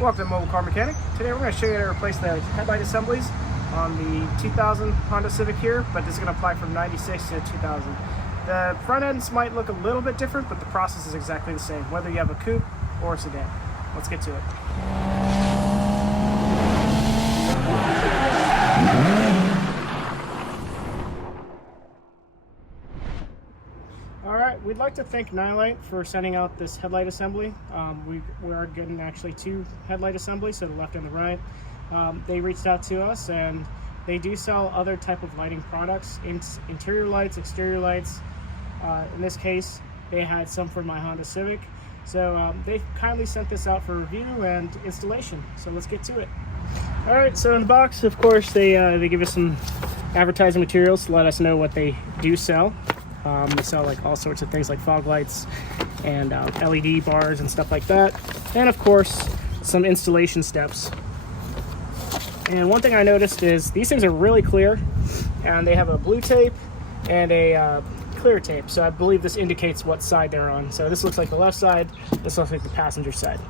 Welcome to Mobile Car Mechanic. Today we're going to show you how to replace the headlight assemblies on the 2000 Honda Civic here, but this is going to apply from 96 to 2000. The front ends might look a little bit different, but the process is exactly the same, whether you have a coupe or a sedan. Let's get to it. Alright, we'd like to thank Nilight for sending out this headlight assembly. We are getting actually two headlight assemblies, so the left and the right. They reached out to us, and they do sell other type of lighting products, interior lights, exterior lights. In this case, they had some for my Honda Civic. So they kindly sent this out for review and installation. So let's get to it. Alright, so in the box, of course, they give us some advertising materials to let us know what they do sell. They sell like all sorts of things like fog lights and LED bars and stuff like that. And of course, some installation steps. And one thing I noticed is these things are really clear, and they have a blue tape and a clear tape. So I believe this indicates what side they're on. So this looks like the left side, this looks like the passenger side.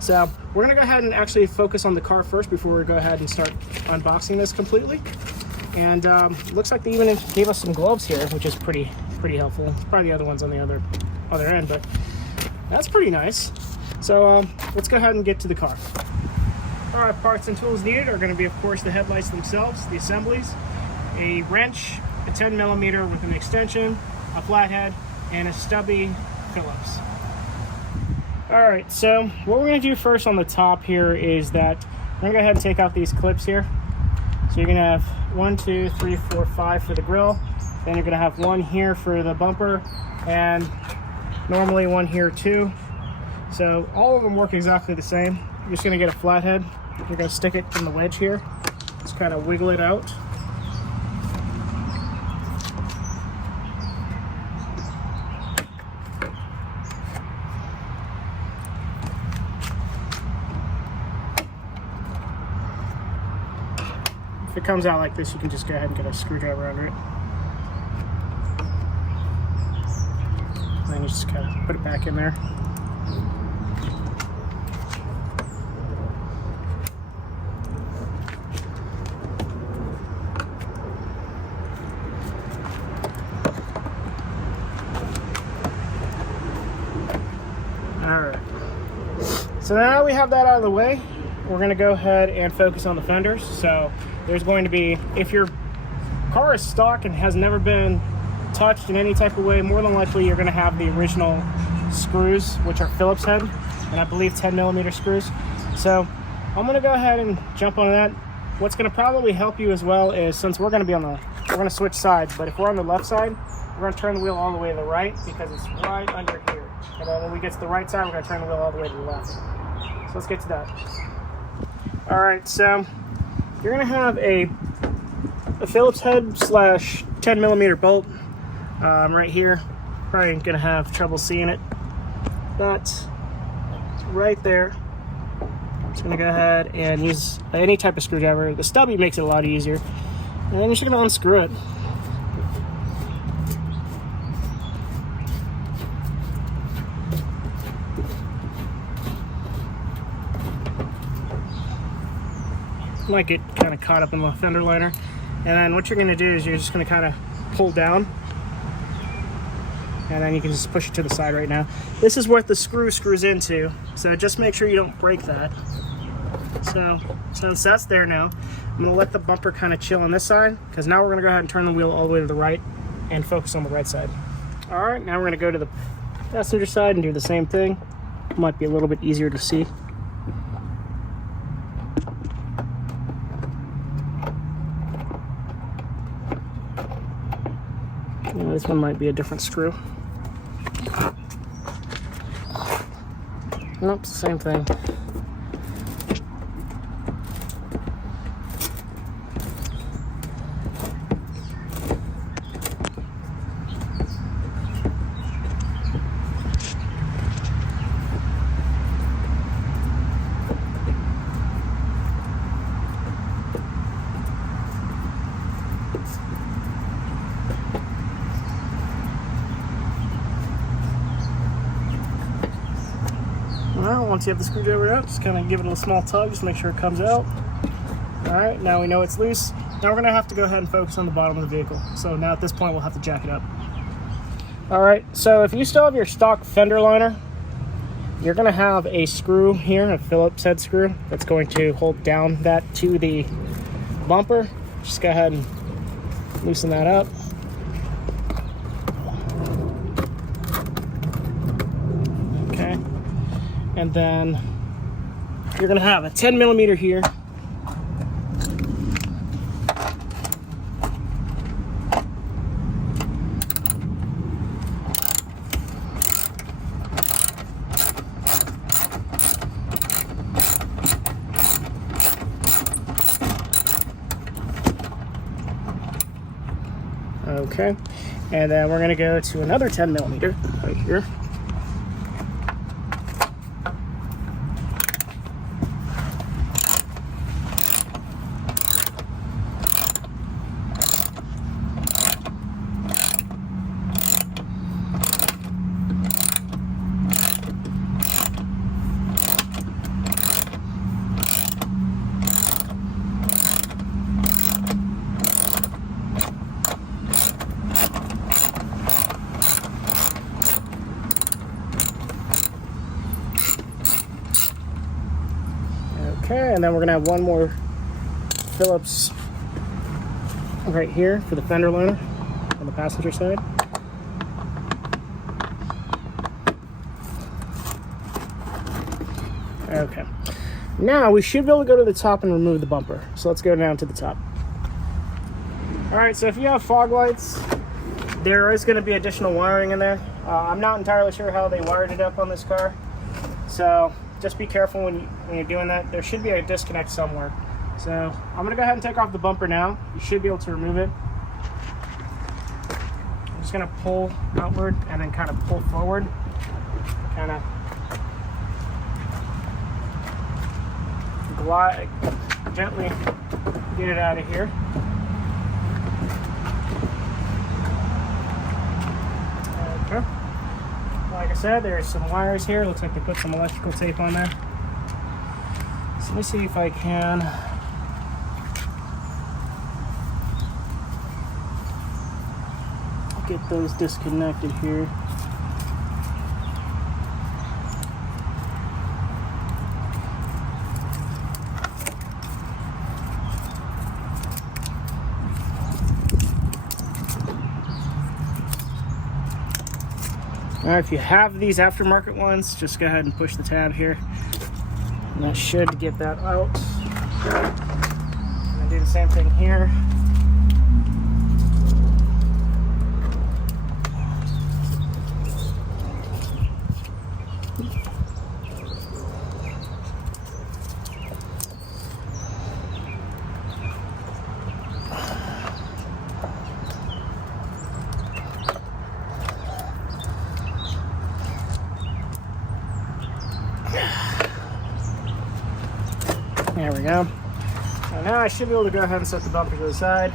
So we're gonna go ahead and actually focus on the car first before we go ahead and start unboxing this completely. And looks like they even gave us some gloves here, which is pretty helpful. It's probably the other ones on the other end, but that's pretty nice. So let's go ahead and get to the car. All right, parts and tools needed are going to be, of course, the headlights themselves, the assemblies, a wrench, a 10mm with an extension, a flathead, and a stubby Phillips. All right, so what we're going to do first on the top here is that we're going to go ahead and take out these clips here. So you're going to have 1, 2, 3, 4, 5 for the grill. Then you're going to have one here for the bumper, and normally one here too. So all of them work exactly the same. You're just going to get a flathead. You're going to stick it in the wedge here. Just kind of wiggle it out. If it comes out like this, you can just go ahead and get a screwdriver under it. And then you just kind of put it back in there. Alright. So now we have that out of the way, we're going to go ahead and focus on the fenders. So there's going to be, if your car is stock and has never been touched in any type of way, more than likely you're going to have the original screws, which are Phillips head, and I believe 10mm screws. So I'm going to go ahead and jump on that. What's going to probably help you as well is, since we're going to switch sides, but if we're on the left side, we're going to turn the wheel all the way to the right because it's right under here. And then when we get to the right side, we're going to turn the wheel all the way to the left. So let's get to that. All right, so you're going to have a Phillips head slash 10mm bolt right here. Probably going to have trouble seeing it. That's right there. Just going to go ahead and use any type of screwdriver. The stubby makes it a lot easier. And then you're just going to unscrew it. Might get kind of caught up in the fender liner. And then what you're going to do is you're just going to kind of pull down, and then you can just push it to the side right now. This is what the screws into, so just make sure you don't break that. So since that's there now, I'm going to let the bumper kind of chill on this side, because now we're going to go ahead and turn the wheel all the way to the right and focus on the right side. Alright, now we're going to go to the passenger side and do the same thing. Might be a little bit easier to see. This one might be a different screw. Nope, same thing. once you have the screwdriver out, just kind of give it a small tug, just make sure it comes out. All right, now we know it's loose. Now we're gonna have to go ahead and focus on the bottom of the vehicle. So now at this point, we'll have to jack it up. All right, so if you still have your stock fender liner, you're gonna have a screw here, a Phillips head screw, that's going to hold down that to the bumper. Just go ahead and loosen that up. Okay, and then you're gonna have a 10 millimeter here. Okay, and then we're gonna go to another 10 millimeter right here. Okay, and then we're gonna have one more Phillips right here for the fender liner on the passenger side. Okay, now we should be able to go to the top and remove the bumper. So let's go down to the top. All right, so if you have fog lights, there is going to be additional wiring in there. I'm not entirely sure how they wired it up on this car, so just be careful when you're doing that. There should be a disconnect somewhere. So I'm going to go ahead and take off the bumper now. You should be able to remove it. I'm just going to pull outward and then kind of pull forward. Kind of glide, gently get it out of here. Okay. Like I said, there's some wires here. Looks like they put some electrical tape on there. So let me see if I can get those disconnected here. All right, if you have these aftermarket ones, just go ahead and push the tab here. And that should get that out. And I do the same thing here. There we go. So now I should be able to go ahead and set the bumper to the side.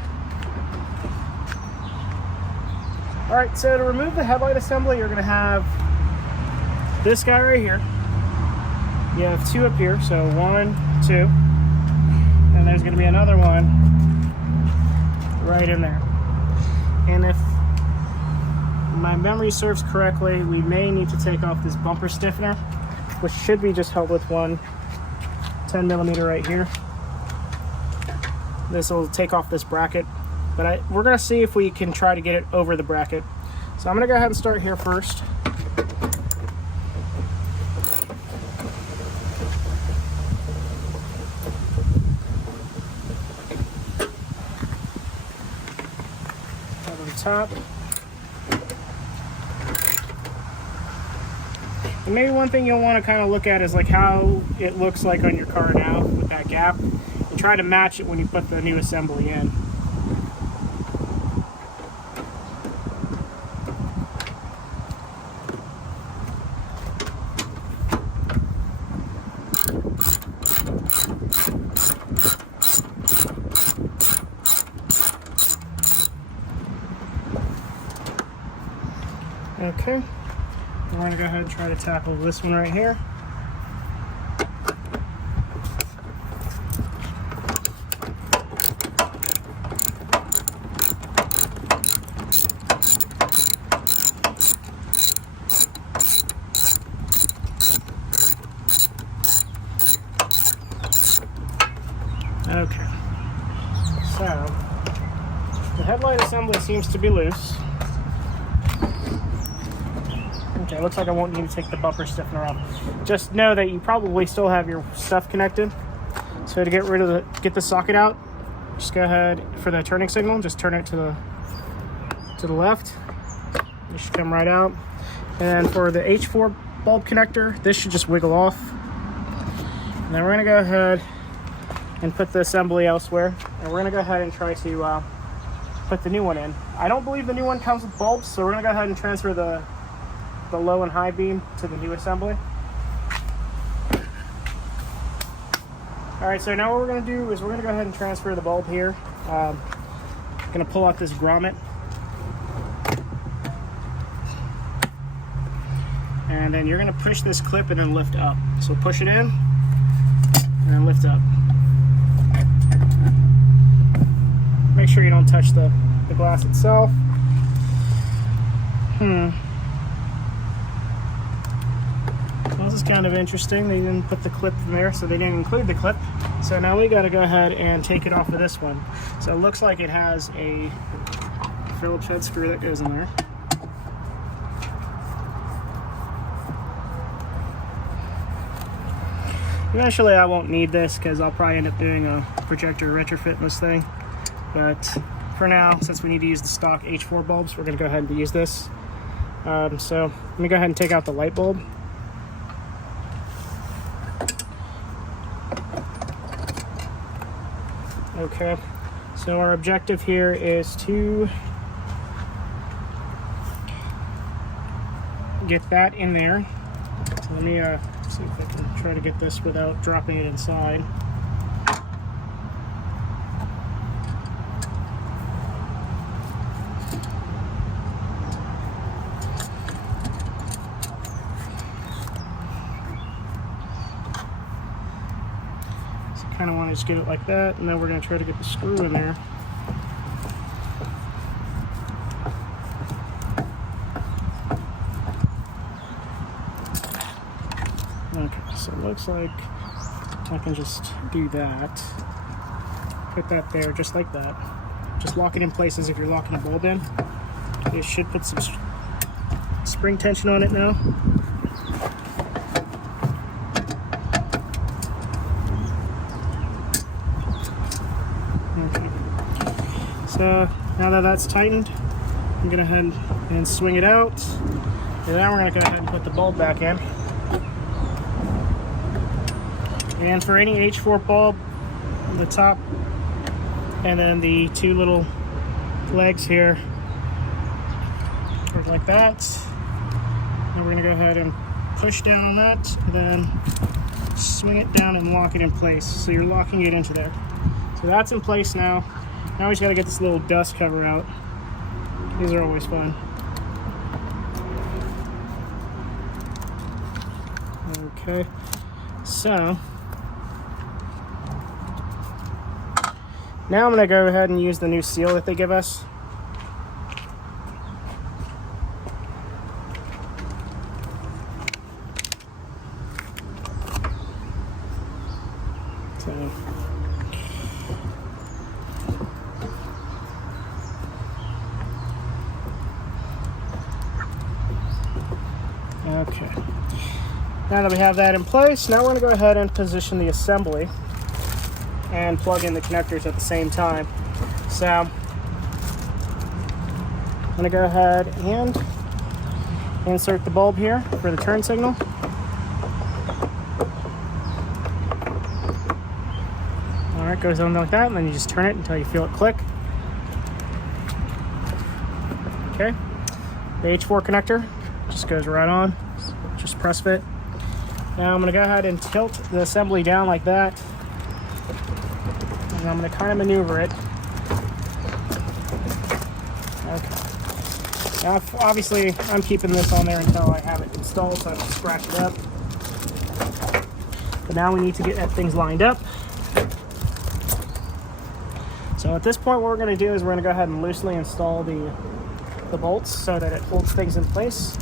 All right, so to remove the headlight assembly, you're gonna have this guy right here. You have two up here, so 1, 2. And there's gonna be another one right in there. And if my memory serves correctly, we may need to take off this bumper stiffener, which should be just held with one 10 millimeter right here. This will take off this bracket, but we're gonna see if we can try to get it over the bracket. So I'm gonna go ahead and start here first. Over the top. And maybe one thing you'll want to kind of look at is like how it looks like on your car now with that gap, and try to match it when you put the new assembly in. Okay. We're going to go ahead and try to tackle this one right here. Okay. So, the headlight assembly seems to be loose. Okay, looks like I won't need to take the bumper stiffener off. Just know that you probably still have your stuff connected. So to get the socket out, just go ahead for the turning signal, just turn it to the left. This should come right out. And for the H4 bulb connector, this should just wiggle off. And then we're gonna go ahead and put the assembly elsewhere. And we're gonna go ahead and try to put the new one in. I don't believe the new one comes with bulbs, so we're gonna go ahead and transfer the low and high beam to the new assembly. All right, so now what we're gonna do is we're gonna go ahead and transfer the bulb here. Gonna pull out this grommet. And then you're gonna push this clip and then lift up. So push it in and then lift up. Make sure you don't touch the glass itself. Well, this is kind of interesting. They didn't put the clip in there, so they didn't include the clip. So now we got to go ahead and take it off of this one. So it looks like it has a Phillips head screw that goes in there. Eventually I won't need this because I'll probably end up doing a projector retrofit in this thing. But for now, since we need to use the stock H4 bulbs, we're going to go ahead and use this. So let me go ahead and take out the light bulb. Okay, so our objective here is to get that in there. So let me see if I can try to get this without dropping it inside. Kind of want to just get it like that, and then we're going to try to get the screw in there. Okay, so it looks like I can just do that. Put that there just like that. Just lock it in place as if you're locking a bulb in. It should put some spring tension on it now. So now that that's tightened, I'm gonna head and swing it out. And then we're gonna go ahead and put the bulb back in. And for any H4 bulb, the top and then the two little legs here, work like that. And we're gonna go ahead and push down on that, and then swing it down and lock it in place. So you're locking it into there. So that's in place now. Now we just gotta get this little dust cover out. These are always fun. Okay, so now I'm gonna go ahead and use the new seal that they give us. Okay, now that we have that in place, now we're going to go ahead and position the assembly and plug in the connectors at the same time. So I'm going to go ahead and insert the bulb here for the turn signal. Alright, goes on like that, and then you just turn it until you feel it click. Okay, the H4 connector just goes right on, just press fit. Now I'm going to go ahead and tilt the assembly down like that, and I'm going to kind of maneuver it. Okay. Now obviously I'm keeping this on there until I have it installed so I don't scratch it up. But now we need to get things lined up. So at this point what we're going to do is we're going to go ahead and loosely install the bolts so that it holds things in place.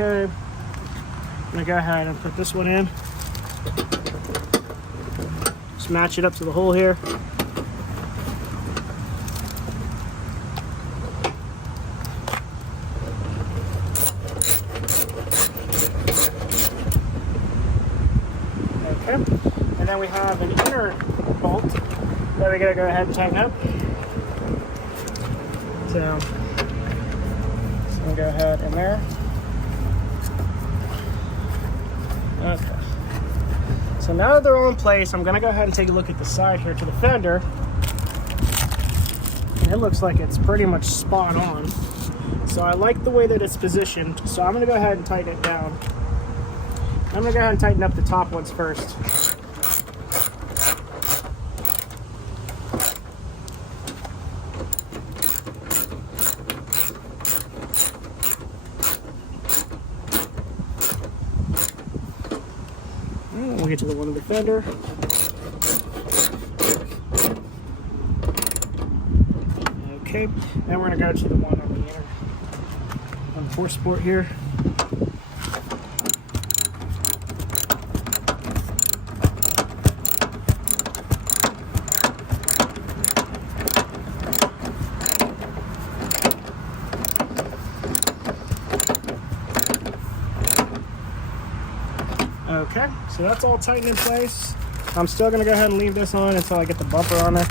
Okay, I'm gonna go ahead and put this one in. Just match it up to the hole here. Okay, and then we have an inner bolt that we gotta go ahead and tighten up. So I'm gonna go ahead in there. Okay. So now that they're all in place, I'm gonna go ahead and take a look at the side here to the fender. And it looks like it's pretty much spot on. So I like the way that it's positioned. So I'm gonna go ahead and tighten it down. I'm gonna go ahead and tighten up the top ones first. We'll get to the one in the fender. Okay, then we're gonna go to the one on the inner, on the 4-sport here. Okay, so that's all tightened in place. I'm still gonna go ahead and leave this on until I get the bumper on there.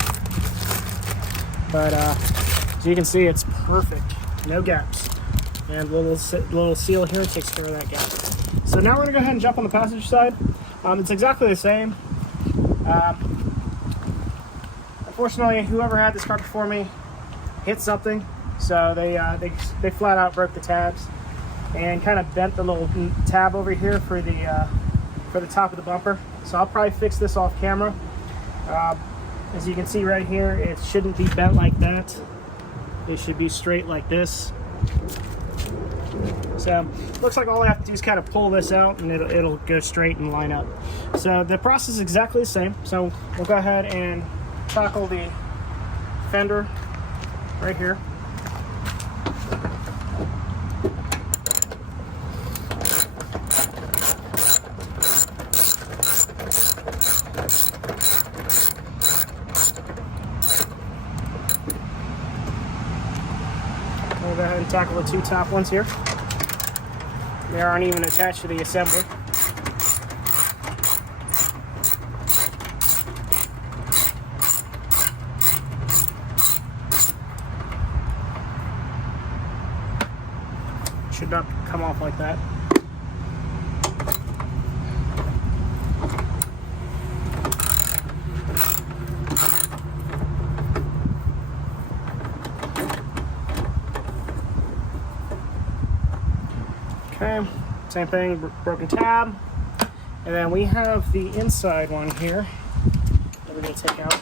But as you can see, it's perfect, no gaps. And little seal here takes care of that gap. So now we're gonna go ahead and jump on the passenger side. It's exactly the same. Unfortunately, whoever had this car before me hit something, so they flat out broke the tabs and kind of bent the little tab over here for the top of the bumper. So I'll probably fix this off camera. As you can see right here, it shouldn't be bent like that. It should be straight like this. So looks like all I have to do is kind of pull this out and it'll go straight and line up. So the process is exactly the same. So we'll go ahead and tackle the fender right here. We'll go ahead and tackle the two top ones here. They aren't even attached to the assembly. Should not come off like that. Okay, same thing, broken tab. And then we have the inside one here that we're going to take out.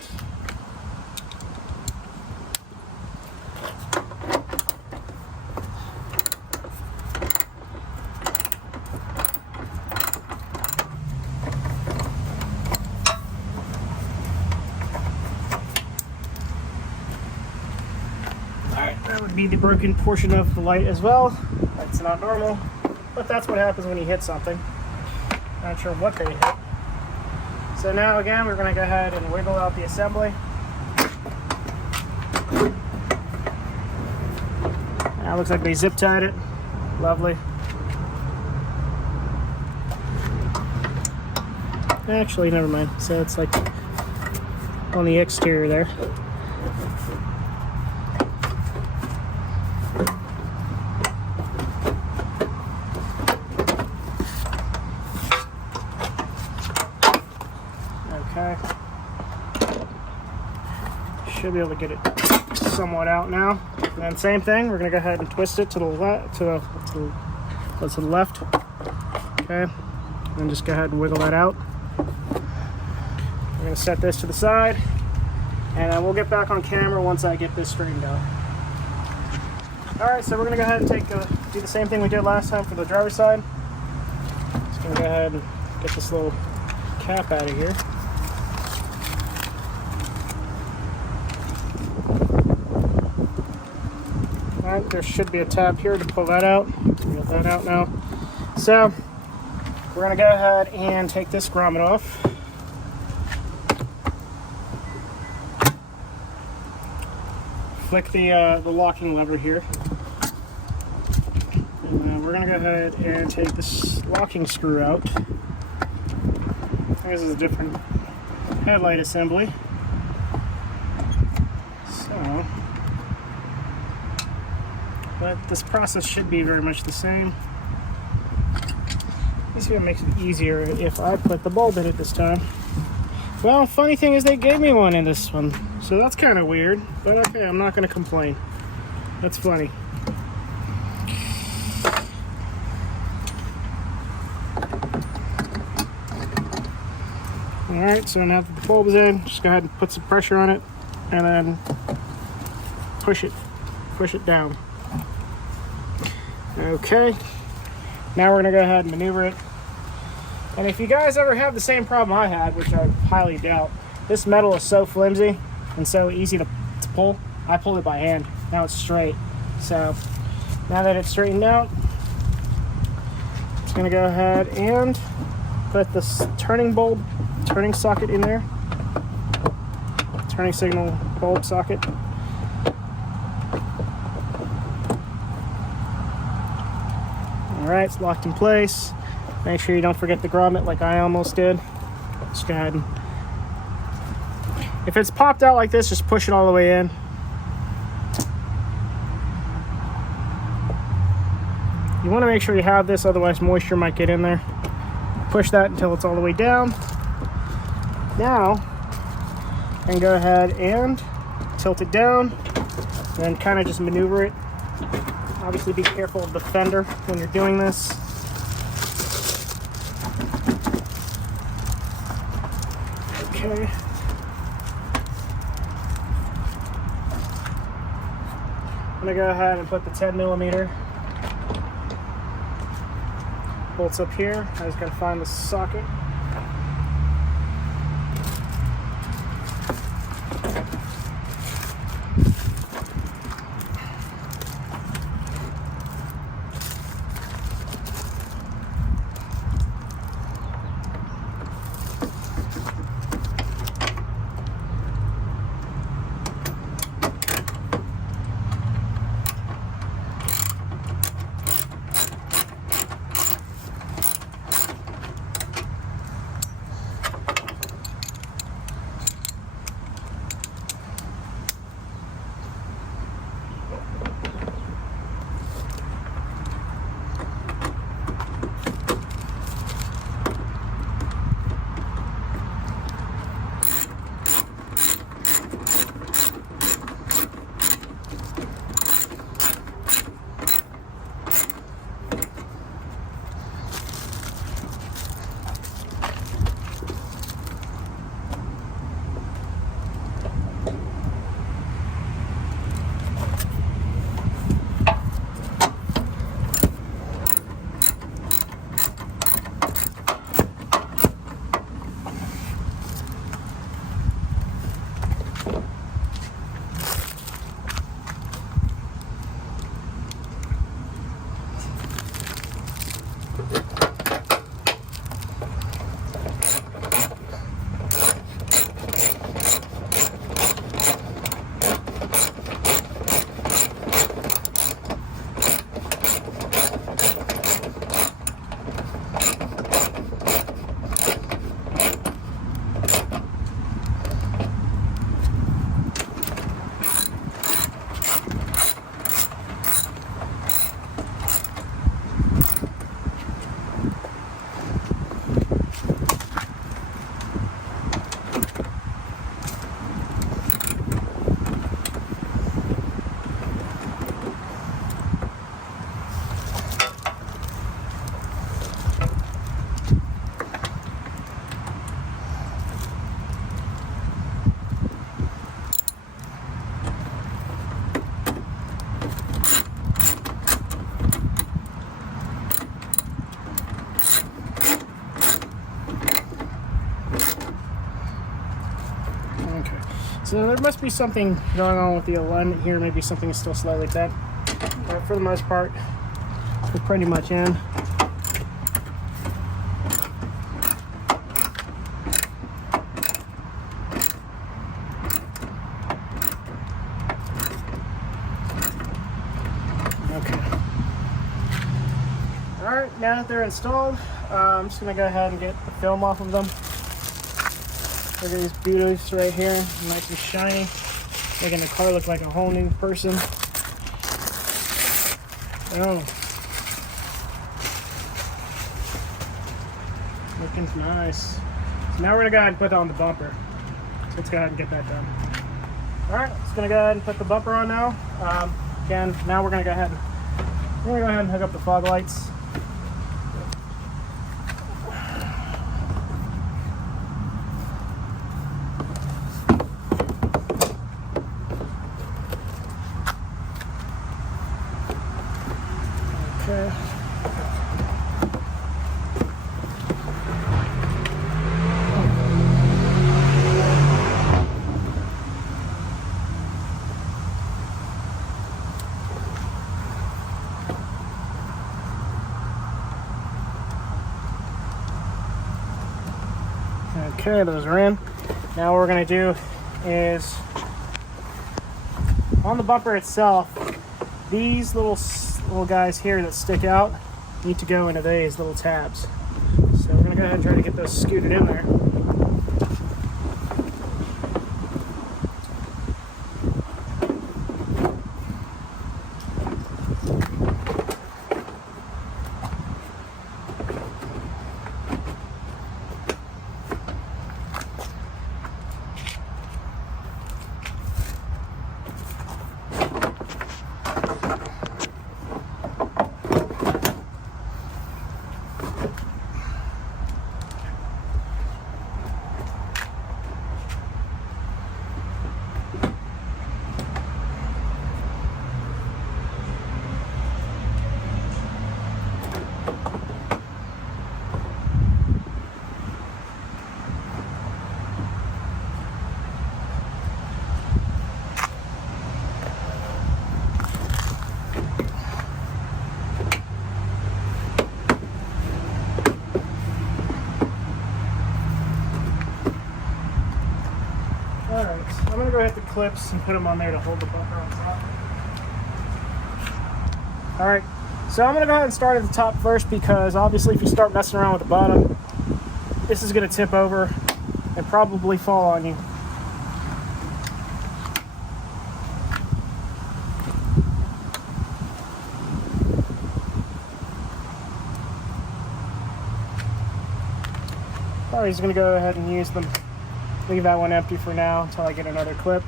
Alright, that would be the broken portion of the light as well. That's not normal. But that's what happens when you hit something. Not sure what they hit. So now again, we're going to go ahead and wiggle out the assembly. Now it looks like they zip tied it. Lovely. Actually, never mind. So it's like on the exterior there. Okay. Should be able to get it somewhat out now. And then same thing, we're gonna go ahead and twist it to the left, to the left. Okay. And just go ahead and wiggle that out. We're gonna set this to the side, and then we'll get back on camera once I get this straightened out. All right, so we're gonna go ahead and do the same thing we did last time for the driver's side. Just gonna go ahead and get this little cap out of here. Alright, there should be a tab here to pull that out. Get that out now. So we're gonna go ahead and take this grommet off. Flick the locking lever here. And then we're gonna go ahead and take this locking screw out. This is a different headlight assembly. So, but this process should be very much the same. This is gonna make it easier if I put the bulb in it this time. Well, funny thing is they gave me one in this one, so that's kind of weird, but okay, I'm not gonna complain. That's funny. Alright, so now that the bulb is in, just go ahead and put some pressure on it, and then push it down. Okay, now we're gonna go ahead and maneuver it. And if you guys ever have the same problem I had, which I highly doubt, this metal is so flimsy and so easy to pull. I pulled it by hand. Now it's straight. So now that it's straightened out, just gonna go ahead and put this turning socket in there. Turning signal bulb socket. All right, it's locked in place. Make sure you don't forget the grommet like I almost did. Just go ahead and, if it's popped out like this, just push it all the way in. You want to make sure you have this, otherwise moisture might get in there. Push that until it's all the way down. Now, and go ahead and tilt it down, and then kind of just maneuver it. Obviously be careful of the fender when you're doing this. Okay. I'm gonna go ahead and put the 10mm bolts up here. I just gotta find the socket. So there must be something going on with the alignment here. Maybe something is still slightly bent. But for the most part, we're pretty much in. Alright, now that they're installed, I'm just going to go ahead and get the film off of them. Look at these beauties right here, nice and shiny, making the car look like a whole new person. Oh, looking nice. So now we're going to go ahead and put on the bumper. So let's go ahead and get that done. Alright, just going to go ahead and put the bumper on now. Again, now we're going to go ahead and hook up the fog lights. Okay. Okay, those are in. Now what we're going to do is, on the bumper itself, these little guys here that stick out need to go into these little tabs. So we're going to go ahead and try to get those scooted in there. Alright, so I'm going to go hit the clips and put them on there to hold the bumper on top. Alright, so I'm going to go ahead and start at the top first, because obviously if you start messing around with the bottom, this is going to tip over and probably fall on you. Probably just going to go ahead and use them. Leave that one empty for now until I get another clip,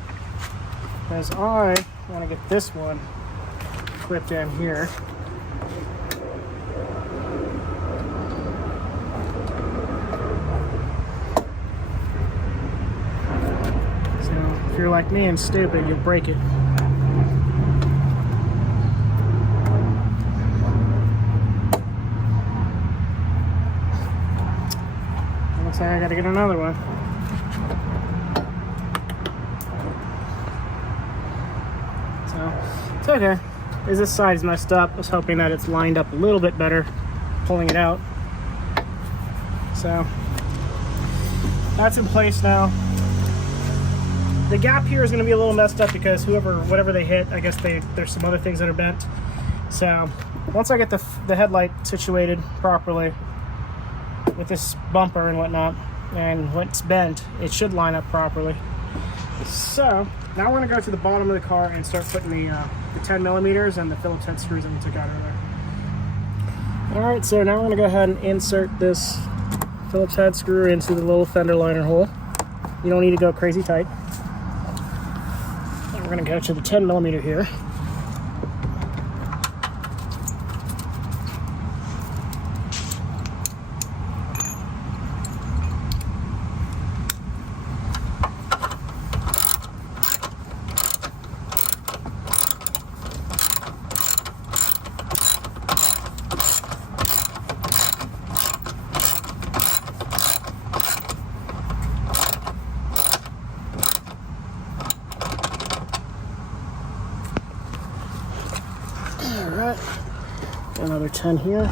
because I want to get this one clipped in here. So if you're like me and stupid, you'll break it. Looks like I gotta get another one. It's okay. As this side's messed up, I was hoping that it's lined up a little bit better pulling it out. So that's in place now. The gap here is going to be a little messed up because whatever they hit, I guess there's some other things that are bent. So once I get the headlight situated properly with this bumper and whatnot, and when it's bent, it should line up properly. So now we're going to go to the bottom of the car and start putting the 10 millimeters and the Phillips head screws that we took out earlier. Alright, so now we're going to go ahead and insert this Phillips head screw into the little fender liner hole. You don't need to go crazy tight. And we're going to go to the 10 millimeter here. Alright, another 10 here.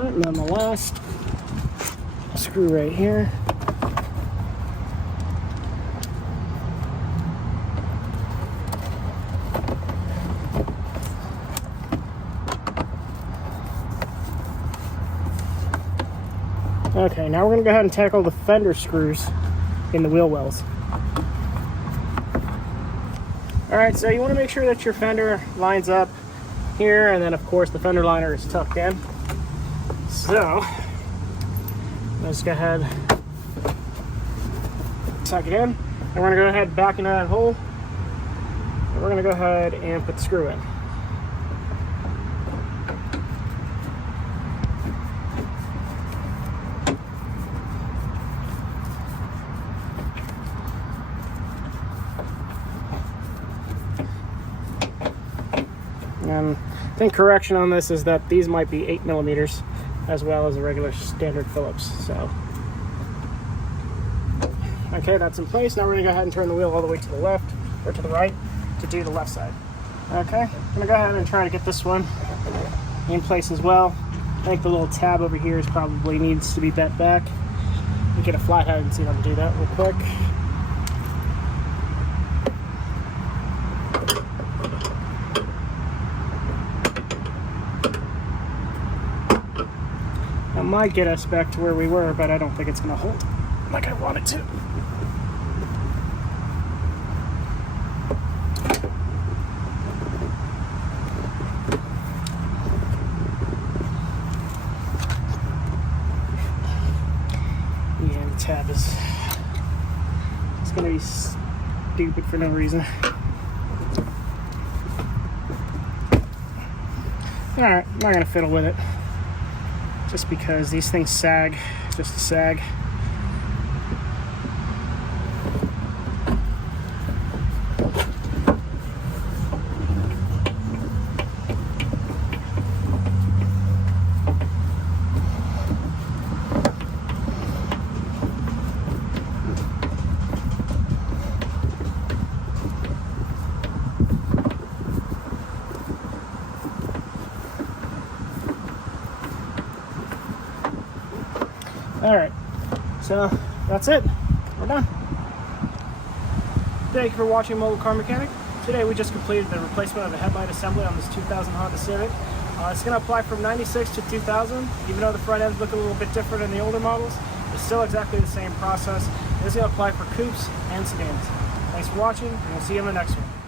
Alright, and then the last screw right here. Okay, now we're going to go ahead and tackle the fender screws in the wheel wells. Alright, so you want to make sure that your fender lines up here, and then of course the fender liner is tucked in. So, let's go ahead, tuck it in, and we're going to go ahead back into that hole, and we're going to go ahead and put the screw in. And I think correction on this is that these might be 8mm as well as a regular standard Phillips. So, okay, that's in place. Now we're gonna go ahead and turn the wheel all the way to the left or to the right to do the left side. Okay, I'm gonna go ahead and try to get this one in place as well. I think the little tab over here probably needs to be bent back. We get a flathead and see how to do that real quick. That might get us back to where we were, but I don't think it's going to hold like I want it to. Yeah, the tab is going to be stupid for no reason. Alright, I'm not going to fiddle with it. Just because these things sag, just to sag. Alright, so that's it. We're done. Thank you for watching Mobile Car Mechanic. Today we just completed the replacement of the headlight assembly on this 2000 Honda Civic. It's going to apply from 96 to 2000. Even though the front ends look a little bit different in the older models, it's still exactly the same process. It's going to apply for coupes and sedans. Thanks for watching, and we'll see you in the next one.